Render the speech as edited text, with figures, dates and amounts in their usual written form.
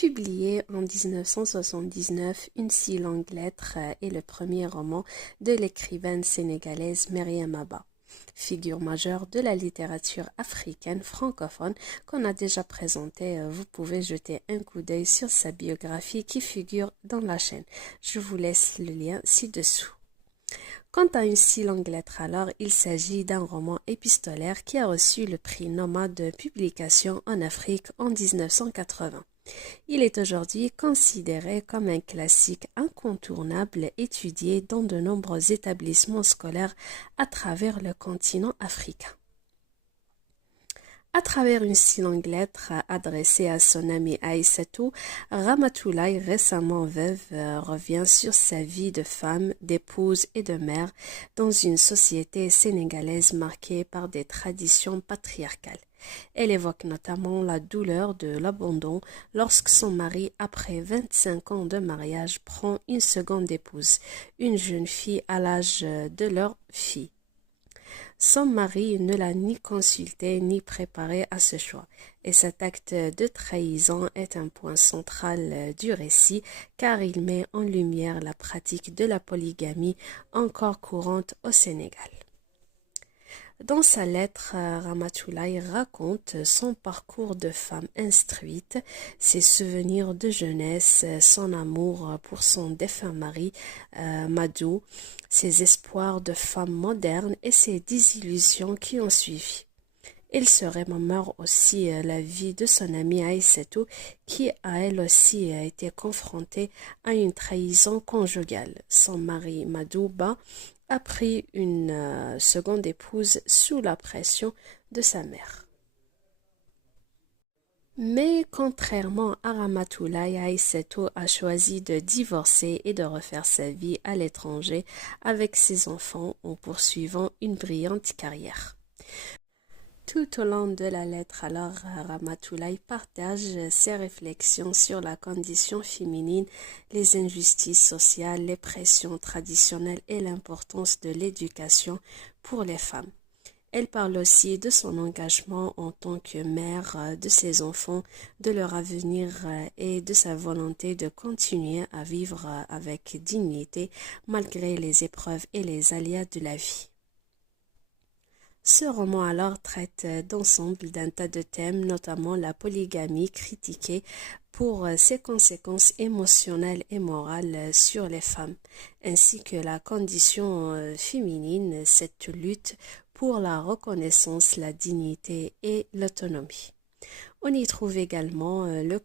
Publié en 1979, Une si longue lettre est le premier roman de l'écrivaine sénégalaise Mariam Abba, figure majeure de la littérature africaine francophone qu'on a déjà présentée. Vous pouvez jeter un coup d'œil sur sa biographie qui figure dans la chaîne. Je vous laisse le lien ci-dessous. Quant à Une si longue lettre alors, il s'agit d'un roman épistolaire qui a reçu le prix Noma de publication en Afrique en 1980. Il est aujourd'hui considéré comme un classique incontournable étudié dans de nombreux établissements scolaires à travers le continent africain. À travers une si longue lettre adressée à son ami Aïssatou, Ramatoulaye, récemment veuve, revient sur sa vie de femme, d'épouse et de mère dans une société sénégalaise marquée par des traditions patriarcales. Elle évoque notamment la douleur de l'abandon lorsque son mari, après 25 ans de mariage, prend une seconde épouse, une jeune fille à l'âge de leur fille. Son mari ne l'a ni consulté ni préparé à ce choix, et cet acte de trahison est un point central du récit car il met en lumière la pratique de la polygamie encore courante au Sénégal. Dans sa lettre, Ramatoulaye raconte son parcours de femme instruite, ses souvenirs de jeunesse, son amour pour son défunt mari, Madou, ses espoirs de femme moderne et ses désillusions qui ont suivi. Il se remémore aussi la vie de son amie Aïssatou qui a elle aussi été confrontée à une trahison conjugale. Son mari Madouba a pris une seconde épouse sous la pression de sa mère. Mais contrairement à Ramatoulaye, Aïssatou a choisi de divorcer et de refaire sa vie à l'étranger avec ses enfants en poursuivant une brillante carrière. Tout au long de la lettre, alors, Ramatoulaye partage ses réflexions sur la condition féminine, les injustices sociales, les pressions traditionnelles et l'importance de l'éducation pour les femmes. Elle parle aussi de son engagement en tant que mère de ses enfants, de leur avenir et de sa volonté de continuer à vivre avec dignité malgré les épreuves et les aléas de la vie. Ce roman alors traite d'ensemble d'un tas de thèmes, notamment la polygamie critiquée pour ses conséquences émotionnelles et morales sur les femmes, ainsi que la condition féminine, cette lutte pour la reconnaissance, la dignité et l'autonomie. On y trouve également le